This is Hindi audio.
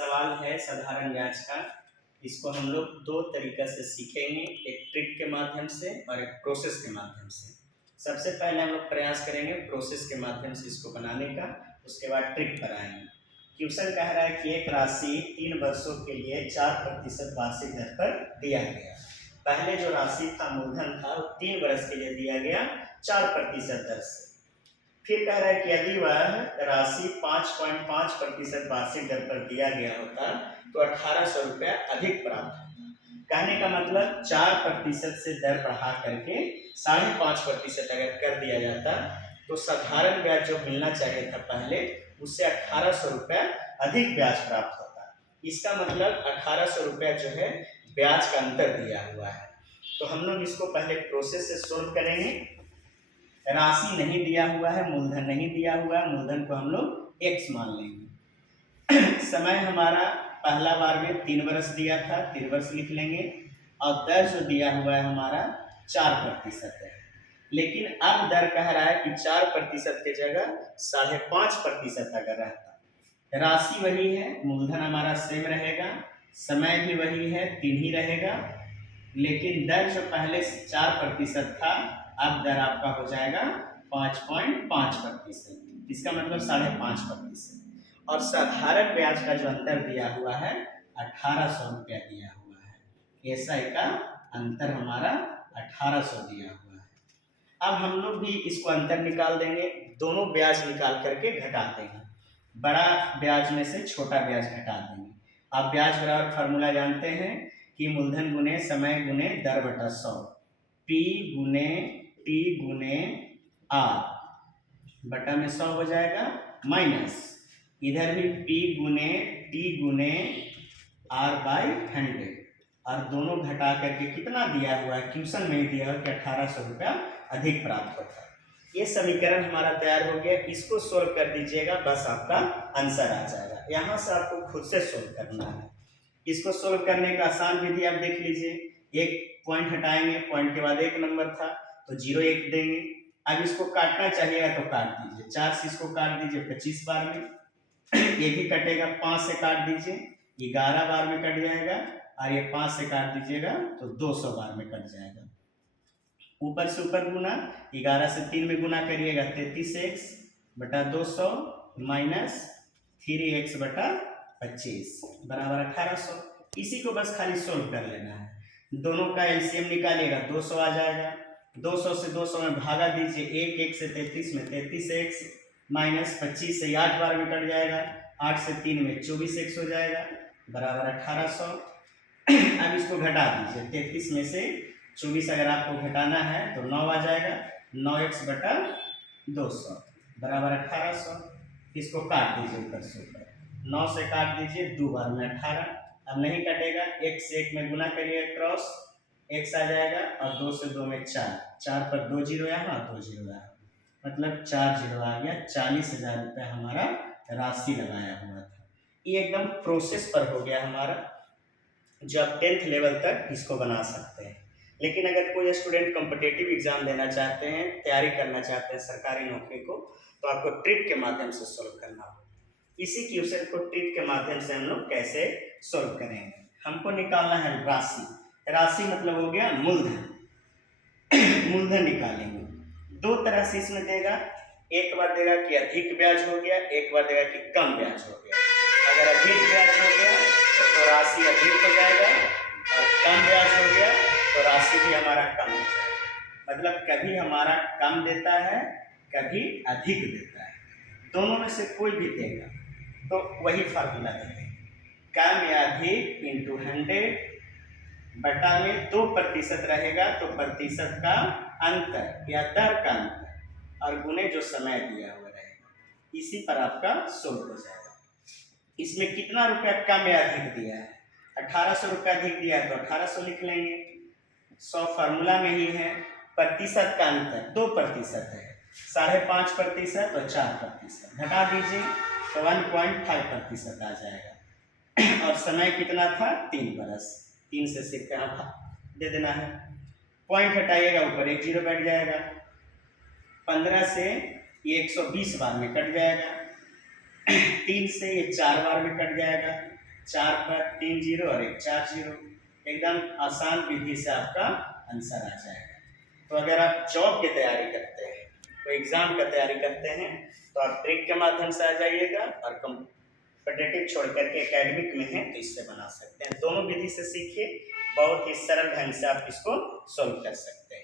सवाल है साधारण ब्याज का। इसको हम लोग दो तरीक़े से सीखेंगे, एक ट्रिक के माध्यम से और एक प्रोसेस के माध्यम से। सबसे पहले हम लोग प्रयास करेंगे प्रोसेस के माध्यम से इसको बनाने का, उसके बाद ट्रिक पर आएंगे। क्वेश्चन कह रहा है कि एक राशि 3 वर्षों के लिए 4% वार्षिक दर पर दिया गया। पहले जो राशि था मूलधन था वो 3 वर्ष के लिए दिया गया 4% दर से। फिर कह रहा है कि यदि वह राशि 5.5% वार्षिक दर पर दिया गया होता तो 1800 रुपया अधिक प्राप्त होता। कहने का मतलब 4% से दर बढ़ा करके 5.5% अगर कर दिया जाता तो साधारण ब्याज जो मिलना चाहिए था पहले, उससे 1800 रुपया अधिक ब्याज प्राप्त होता। इसका मतलब 1800 रुपया जो है ब्याज का अंतर दिया हुआ है। तो हम लोग इसको पहले प्रोसेस से सोल्व करेंगे। राशि नहीं दिया हुआ है, मूलधन नहीं दिया हुआ है, मूलधन को हम लोग x मान लेंगे। समय हमारा पहला बार में 3 वर्ष दिया था, 3 वर्ष लिख लेंगे। और दर जो दिया हुआ है हमारा 4% है, लेकिन अब दर कह रहा है कि 4% की जगह 5.5% अगर रहता। राशि वही है, मूलधन हमारा सेम रहेगा, समय भी वही है 3 ही रहेगा, लेकिन दर जो पहले 4% था अब दर आपका हो जाएगा 5.5%। इसका मतलब 5.5%। और साधारण ब्याज का जो अंतर दिया हुआ है 1800 रुपया दिया हुआ है। एसआई का अंतर हमारा 1800 दिया हुआ है। अब हम लोग भी इसको अंतर निकाल देंगे, दोनों ब्याज निकाल करके घटा देंगे। बड़ा ब्याज में से छोटा ब्याज घटा देंगे। आप ब्याज बराबर फार्मूला जानते हैं कि मूलधन गुने समय गुने दर बटा 100, P गुने T गुने R बटा में 100 हो जाएगा, माइनस इधर भी P गुने T गुने R बाई 100, और दोनों घटा करके कितना दिया हुआ है, क्वेश्चन में दिया हुआ कि 1800 रुपया अधिक प्राप्त होता है। ये समीकरण हमारा तैयार हो गया। इसको सोल्व कर दीजिएगा, बस आपका आंसर आ जाएगा। यहाँ से आपको खुद से सोल्व करना है। इसको सोल्व करने का आसान विधि आप देख लीजिए। एक पॉइंट हटाएंगे, पॉइंट के बाद एक नंबर था तो 0 1 देंगे। अब इसको काटना चाहिएगा तो काट दीजिए, 4 से इसको काट दीजिए 25 बार में। ये भी कटेगा, 5 से काट दीजिए 11 बार में कट जाएगा, और ये 5 से काट दीजिएगा तो 200 बार में कट जाएगा। ऊपर से ऊपर गुना, 11 से 3 में गुना करिएगा 33x बटा 200 माइनस 3x बटा 25 बराबर 1800। इसी को बस खाली सोल्व कर लेना है। दोनों का एलसीएम निकालिएगा 200 आ जाएगा। 200 से 200 में भागा दीजिए, 1 1 से 33 में 33x माइनस 25 से 8 बार में कट जाएगा, 8 से 3 में 24x हो जाएगा बराबर 1800। अब इसको घटा दीजिए, 33 में से 24 अगर आपको घटाना है तो 9 आ जाएगा, 9x बटा 200 बराबर 1800। इसको काट दीजिए ऊपर से ऊपर, 9 से काट दीजिए 2 बार में 18। अब नहीं कटेगा, 1 से 1 में गुना करिए क्रॉस, x आ जाएगा, और 2 से 2 में 4, 4 पर 2 जीरो यहाँ 2 जीरो यहाँ, मतलब 4 जीरो आ गया। 40,000 रुपये हमारा राशि लगाया हुआ था। ये एकदम प्रोसेस पर हो गया हमारा, जो आप 10th लेवल तक इसको बना सकते हैं। लेकिन अगर कोई स्टूडेंट कॉम्पिटिटिव एग्जाम देना चाहते हैं, तैयारी करना चाहते हैं सरकारी नौकरी को, तो आपको ट्रिक के माध्यम से सोल्व करना होगा। इसी क्वेश्चन को ट्रिक के माध्यम से हम लोग कैसे सोल्व करेंगे। हमको निकालना है राशि। राशि मतलब हो गया मूलधन। मूलधन निकालेंगे। दो तरह से इसमें देगा, एक बार देगा कि अधिक ब्याज हो गया, एक बार देगा कि कम ब्याज हो गया। अगर अधिक ब्याज हो गया तो राशि अधिक हो जाएगा, और कम ब्याज हो गया तो राशि भी हमारा कम हो जाएगा। मतलब कभी हमारा कम देता है, कभी अधिक देता है, दोनों में से कोई भी देगा तो वही फार्मूला देंगे, कम या अधिक इंटू 100 बटा में 2% रहेगा तो प्रतिशत का अंतर या दर का अंतर, और गुने जो समय दिया हुआ रहेगा। इसी पर आपका सोल्व हो जाएगा। इसमें कितना रुपया कम या अधिक दिया है, 1800 रुपया अधिक दिया है तो 1800 लिख लेंगे। 100 फार्मूला में ही है। प्रतिशत का अंतर 2% है, 5.5% और 4%, घटा दीजिए तो 1.5% आ जाएगा। और समय कितना था, 3 बरस, 3 से सिर्फ यहाँ दे देना है। पॉइंट हटाइएगा, ऊपर 1 जीरो बैठ जाएगा। 15 से ये 120 बार में कट जाएगा, 3 से ये 4 बार में कट जाएगा, 4 पर 3 जीरो और एक 4 जीरो, एकदम आसान विधि से आपका आंसर आ जाएगा। तो अगर आप जॉब की तैयारी करते हैं, कोई एग्जाम का तैयारी करते हैं, तो आप ट्रिक के माध्यम से आ जाइएगा, और कॉम्पिटेटिव छोड़ करके एकेडमिक में है तो इससे बना सकते हैं। दोनों विधि से सीखिए, बहुत ही सरल ढंग से आप इसको सॉल्व कर सकते हैं।